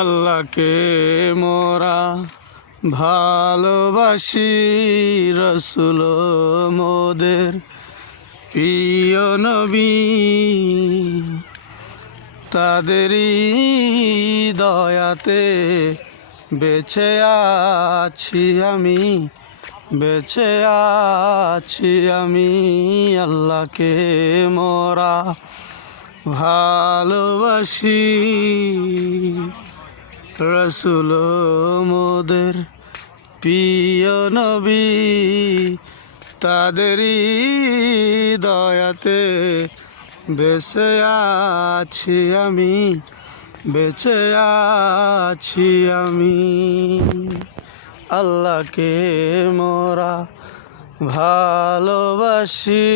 আল্লাহকে মোরা ভালোবাসি, রসুল মোদের প্রিয় নবী। তাদেরই দয়াতে বেঁচে আছি আমি, বেঁচে আছি আমি। আল্লাহকে মোরা ভালোবাসি, রসুল মোদের প্রিয় নবী। তাদেরই দয়াতে বেঁচে আছি আমি, বেঁচে আছি আমি। আল্লাহকে মোরা ভালোবাসি।